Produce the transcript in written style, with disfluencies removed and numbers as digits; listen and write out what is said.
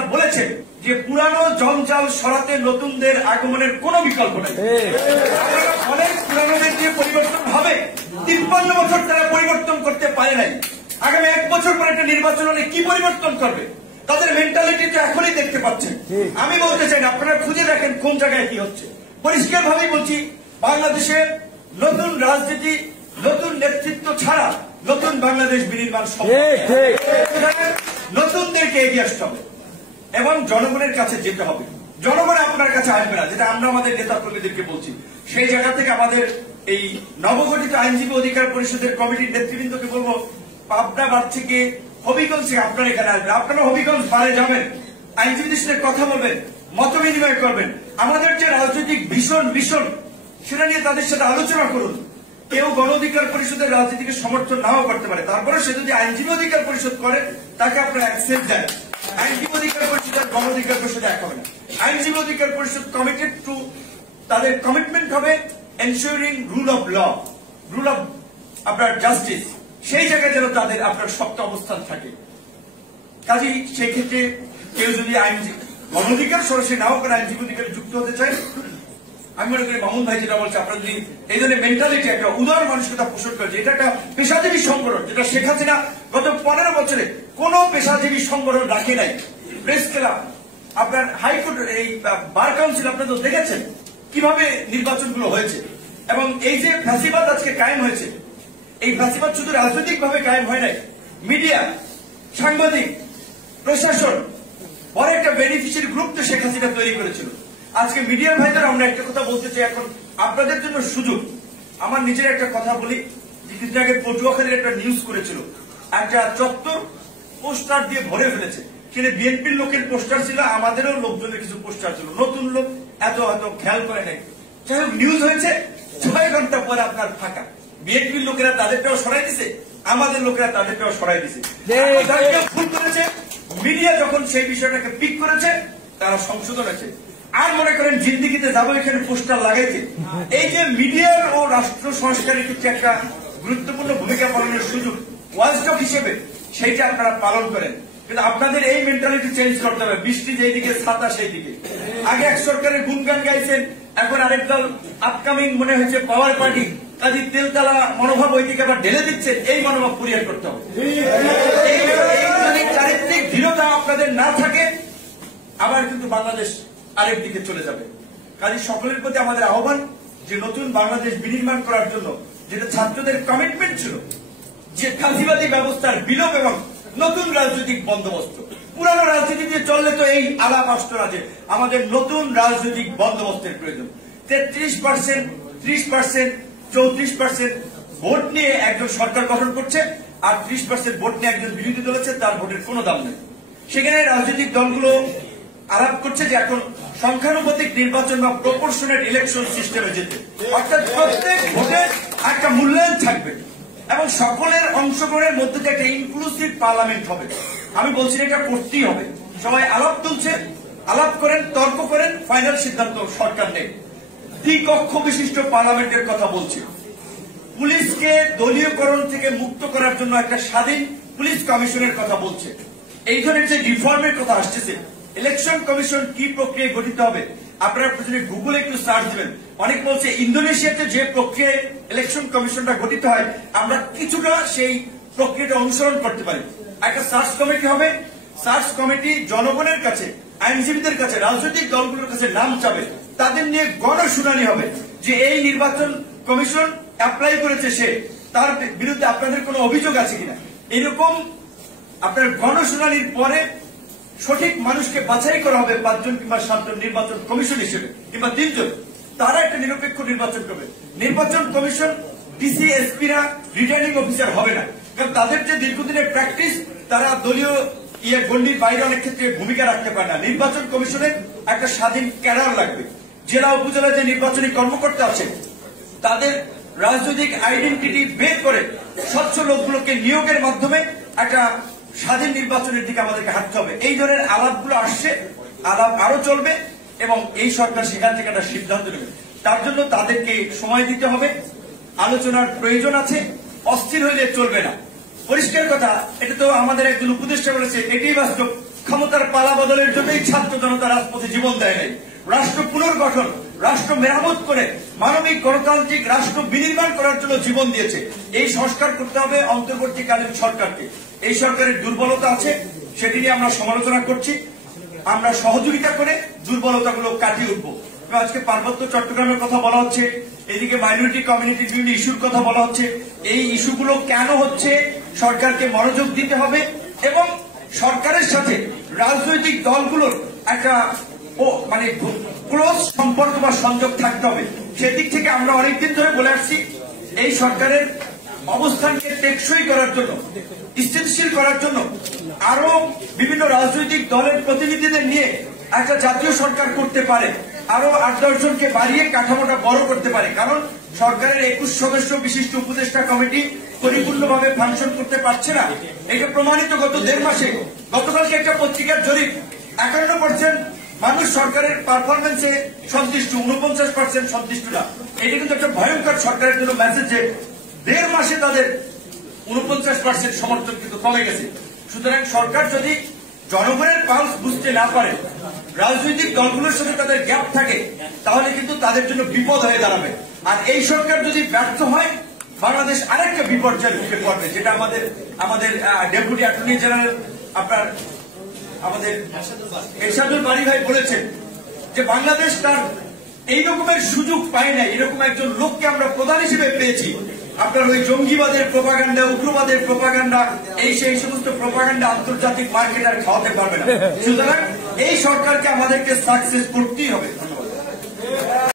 Sir বলেছেন যে পুরানো জঞ্জাল সরাতে নতুনদের আগমনের কোন বিকল্প নেই। অনেক পুরানোদের দিয়ে পরিবর্তন হবে, 53 বছর তারা পরিবর্তন করতে পারে নাই। আগামী 1 বছর পরে একটা নির্বাচন হলে কি পরিবর্তন করবে? তাদের মেন্টালিটি তো এখনই দেখতে পাচ্ছেন। আমি বলতে চাই আপনারা খুঁজে দেখেন কোন জায়গায় কি হচ্ছে। পরিষ্কার ভাবেই বলছি, বাংলাদেশের নতুন রাজনীতি, নতুন নেতৃত্ব ছাড়া নতুন বাংলাদেশ বিনির্মাণ নতুনদেরকে এগিয়ে আসতে হবে এবং জনগণের কাছে যেতে হবে। জনগণ আপনার কাছে আসবে না, যেটা আমরা আমাদের নেতা কর্মীদেরকে বলছি। সেই জায়গা থেকে আমাদের এই নবগঠিত আইনজীবী অধিকার পরিষদের কমিটির নেতৃবৃন্দকে বলবো, পাবনা বার থেকে হবিগঞ্জ থেকে আপনারা এখানে আসবেন। আপনারা হবিগঞ্জ বারে যাবেন, আইনজীবীদের সাথে কথা বলবেন, মত বিনিময় করবেন। আমাদের যে রাজনৈতিক ভীষণ সেটা নিয়ে তাদের সাথে আলোচনা করুন। কেউ গণ অধিকার পরিষদের রাজনীতিকে সমর্থন নাও করতে পারে, তারপরে সে যদি আইনজীবী অধিকার পরিষদ করে তাকে আপনারা অ্যাকসেপ্ট দেন। আইনজীবী অধিকার পরিষদ আর গণ অধিকার পরিষদ এক হবে না। আইনজীবী অধিকার পরিষদ কমিটেড টু, তাদের কমিটমেন্ট হবে ensuring rule of law, rule of আপনার জাস্টিস, সেই জায়গায় যেন তাদের আপনার শক্ত অবস্থান থাকে। কাজেই সেই ক্ষেত্রে কেউ যদি আইনজীবী গণ অধিকার সরাসরি নাও করে আইনজীবী অধিকারে যুক্ত হতে চায়, আমি মনে করি মামুন ভাই যেটা বলছে, আপনার যদি এই ধরনের মেন্টালিটি, একটা উদার মানসিকতা পোষণ করেছে, এটা একটা পেশাজীবী সংগঠন, যেটা শেখ হাসিনা গত 15 বছরে কোন পেশাজীবী সংগঠন রাখে নাই। প্রেস ক্লাব, আপনার হাইকোর্ট, এই বার কাউন্সিল, আপনারা তো দেখেছেন কিভাবে নির্বাচনগুলো হয়েছে। এবং এই যে ফ্যাসিবাদ আজকে কায়েম হয়েছে, এই ফ্যাসিবাদ শুধু রাজনৈতিক ভাবে কায়েম হয় নাই, মিডিয়া, সাংবাদিক, প্রশাসন বড় একটা বেনিফিশিয়ারি গ্রুপ তো শেখ হাসিনা তৈরি করেছিল। আজকে মিডিয়ার ভাইদের আমরা একটা কথা বলতে চাই, এখন আপনাদের জন্য সুযোগ। আমার নিজের একটা কথা বলি, যে কিছুদিন আগে পটুয়াখালীর একটা নিউজ করেছিল, একটা চত্বর পোস্টার দিয়ে ভরে ফেলেছে। সেটা বিএনপির লোকের পোস্টার ছিল, আমাদেরও লোকজনের কিছু পোস্টার ছিল। নতুন লোক এত খেয়াল করে নাই। যাই হোক, নিউজ হয়েছে, 6 ঘন্টা পরে আপনার ফাঁকা। বিএনপির লোকেরা তাদেরটাও সরাই দিছে, আমাদের লোকেরা তাদেরটাও সরাই দিছে। ভুল করেছে মিডিয়া, যখন সেই বিষয়টাকে পিক করেছে তারা সংশোধন হয়েছে। আর মনে করেন জিন্দিগিতে যাবো এখানে পোস্টার লাগাইছে। এই যে মিডিয়ার ও রাষ্ট্র সংস্কারের ক্ষেত্রে একটা গুরুত্বপূর্ণ ভূমিকা পালনের সুযোগ ওয়াচডগ হিসেবে সেইটা আপনারা পালন করেন। কিন্তু আপনাদের এই মেন্টালিটি চেঞ্জ করতে হবে। বৃষ্টি যেদিকে, ছাতা সেই দিকে। আগে এক সরকারের গুণগান গাইছেন, এখন আরেক দল আপকামিং মনে হয়েছে পাওয়ার পার্টি, কাজী তেলতলা মনোভাব ওইদিকে আবার ঢেলে দিচ্ছেন। এই মনোভাব পরিহার করতে হবে। এই চারিত্রিক দৃঢ়তা আপনাদের না থাকে, আবার কিন্তু বাংলাদেশ আরেক দিকে চলে যাবে। কাজে সকলের প্রতি আমাদের আহ্বান, যে নতুন বাংলাদেশ বিনির্মাণ করার জন্য যেটা ছাত্রদের কমিটমেন্ট ছিল, যে ফাঁসিবাদী ব্যবস্থার বিলোপ এবং নতুন রাজনৈতিক বন্দোবস্ত। পুরানো রাজনীতি দিয়ে চললে তো এই আলাপ আসতো না, যে আমাদের নতুন রাজনৈতিক বন্দোবস্তের প্রয়োজন। 33%, 30%, 34% ভোট নিয়ে একজন সরকার গঠন করছে, আর 30% ভোট নিয়ে একজন বিরোধী দল আছে, তার ভোটের কোনো দাম নেই। সেখানে রাজনৈতিক দলগুলো আলাপ করছে যে এখন সংখ্যানুপাতিক নির্বাচন বা প্রপোর্শনাল ইলেকশন সিস্টেমে যেতে, অর্থাৎ প্রত্যেক ভোটের একটা মূল্যায়ন থাকবে এবং সকলের অংশগ্রহণের মধ্যে একটা ইনক্লুসিভ পার্লামেন্ট হবে। আমি বলছি এটা করতেই হবে। সবাই আলাপ তুলছে, আলাপ করেন, তর্ক করেন, ফাইনাল সিদ্ধান্ত সরকার নেই। দ্বিকক্ষ বিশিষ্ট পার্লামেন্টের কথা বলছি। পুলিশকে দলীয়করণ থেকে মুক্ত করার জন্য একটা স্বাধীন পুলিশ কমিশনের কথা বলছে। এই ধরনের যে রিফর্মের কথা আসতেছে, ইলেকশন কমিশন কি প্রক্রিয়ায় গঠিত হবে, আপনারা যদি গুগলে একটু সার্চ দিবেন, অনেক বলছে ইন্দোনেশিয়াতে যে প্রক্রিয়ায় ইলেকশন কমিশনটা গঠিত হয়, আমরা কিছুটা সেই প্রক্রিয়াটা অনুসরণ করতে পারি। একটা সার্চ কমিটি হবে, সার্চ কমিটি জনগণের কাছে, আইনজীবীদের কাছে, রাজনৈতিক দলগুলোর কাছে নাম চাবে, তাদের নিয়ে গণশুনানি হবে যে এই নির্বাচন কমিশন অ্যাপ্লাই করেছে, সে তার বিরুদ্ধে আপনাদের কোনো অভিযোগ আছে কিনা। এরকম আপনার গণশুনানির পরে সঠিক মানুষকে বাছাই করা হবে 5 জন কিংবা 7 জন নির্বাচন কমিশন হিসেবে, কিংবা 3 জন। তারা একটা নিরপেক্ষ নির্বাচন করবে। নির্বাচন কমিশন ডিসি, এসপিরা রিটার্নিং অফিসার হবে না, কারণ তাদের যে দীর্ঘদিনের প্র্যাকটিস, তারা দলীয় গণ্ডির বাইরে অনেক ক্ষেত্রে ভূমিকা রাখতে পারে না। নির্বাচন কমিশনে একটা স্বাধীন ক্যাডার লাগবে। জেলা উপজেলায় যে নির্বাচনী কর্মকর্তা আছে, তাদের রাজনৈতিক আইডেন্টিটি বের করে স্বচ্ছ লোকগুলোকে নিয়োগের মাধ্যমে একটা স্বাধীন নির্বাচনের দিকে আমাদেরকে হাঁটতে হবে। এই ধরনের আলাপগুলো আসছে, আলাপ আরো চলবে এবং এই সরকার সেখান থেকে একটা সিদ্ধান্ত নেবে। তার জন্য তাদেরকে সময় দিতে হবে, আলোচনার প্রয়োজন আছে। অস্থির হইলে চলবে না। পরিষ্কার কথা, এটা তো আমাদের একজন উপদেষ্টা বলেছে, এটাই বাস্তব। ক্ষমতার পালা বদলের জন্যই ছাত্র জনতা রাজপথে জীবন দেয় নাই। রাষ্ট্র পুনর্গঠন, রাষ্ট্র মেরামত করে মানবিক গণতান্ত্রিক রাষ্ট্র বিনির্মাণ করার জন্য জীবন দিয়েছে। এই সংস্কার করতে হবে অন্তর্বর্তীকালীন সরকারকে। এই সরকারের দুর্বলতা আছে, সেটি নিয়ে আমরা সমালোচনা করছি। আমরা সহযোগিতা করে দুর্বলতাগুলো কাটিয়ে উঠবো। আজকে পার্বত্য চট্টগ্রামের কথা বলা হচ্ছে, এদিকে মাইনরিটি কমিউনিটির বিভিন্ন ইস্যুর কথা বলা হচ্ছে। এই ইস্যুগুলো কেন হচ্ছে সরকারকে মনোযোগ দিতে হবে এবং সরকারের সাথে রাজনৈতিক দলগুলোর একটা মানে ক্লোজ সম্পর্ক বা সংযোগ থাকতে হবে। সেদিক থেকে আমরা অনেকদিন ধরে বলে আসছি, এই সরকারের অবস্থানকে টেকসই করার জন্য, স্থিতিশীল করার জন্য আরো বিভিন্ন রাজনৈতিক দলের প্রতিনিধিদের নিয়ে একটা জাতীয় সরকার করতে পারে, আরো 8-10 জনকে বাড়িয়ে কাঠামোটা বড় করতে পারে। কারণ সরকারের 21 সদস্য বিশিষ্ট উপদেষ্টা কমিটি পরিপূর্ণভাবে ফাংশন করতে পারছে না। এটা প্রমাণিত গত 1.5 মাসে। গতকালকে একটা পত্রিকার জরিপ, 51% মানুষ সরকারের পারফরমেন্সে সন্তুষ্ট, 49% সন্তুষ্ট না। এটা কিন্তু একটা ভয়ঙ্কর সরকারের জন্য মেসেজ যে 1.5 মাসে তাদের 49% সমর্থন কিন্তু কমে গেছে। সুতরাং সরকার যদি জনগণের পালস বুঝতে না পারে, রাজনৈতিক দলগুলোর সাথে তাদের গ্যাপ থাকে, তাহলে কিন্তু তাদের জন্য বিপদ হয়ে দাঁড়াবে। আর এই সরকার যদি ব্যর্থ হয়, বাংলাদেশ আরেকটা বিপর্যয়ের মুখে পড়বে, যেটা আমাদের ডেপুটি অ্যাটর্নি জেনারেল আপনার আমাদের এরশাদুল বারী ভাই বলেছেন যে বাংলাদেশ তার এই রকমের সুযোগ পায় না। এরকম একজন লোককে আমরা প্রধান হিসেবে পেয়েছি। আপনার ওই জঙ্গিবাদের প্রোপাগান্ডা, উগ্রবাদের প্রোপাগান্ডা, সেই সমস্ত প্রোপাগান্ডা আন্তর্জাতিক মার্কেট আর খাওয়াতে পারবে না। সুতরাং এই সরকারকে আমাদেরকে সাকসেস করতেই হবে। ধন্যবাদ।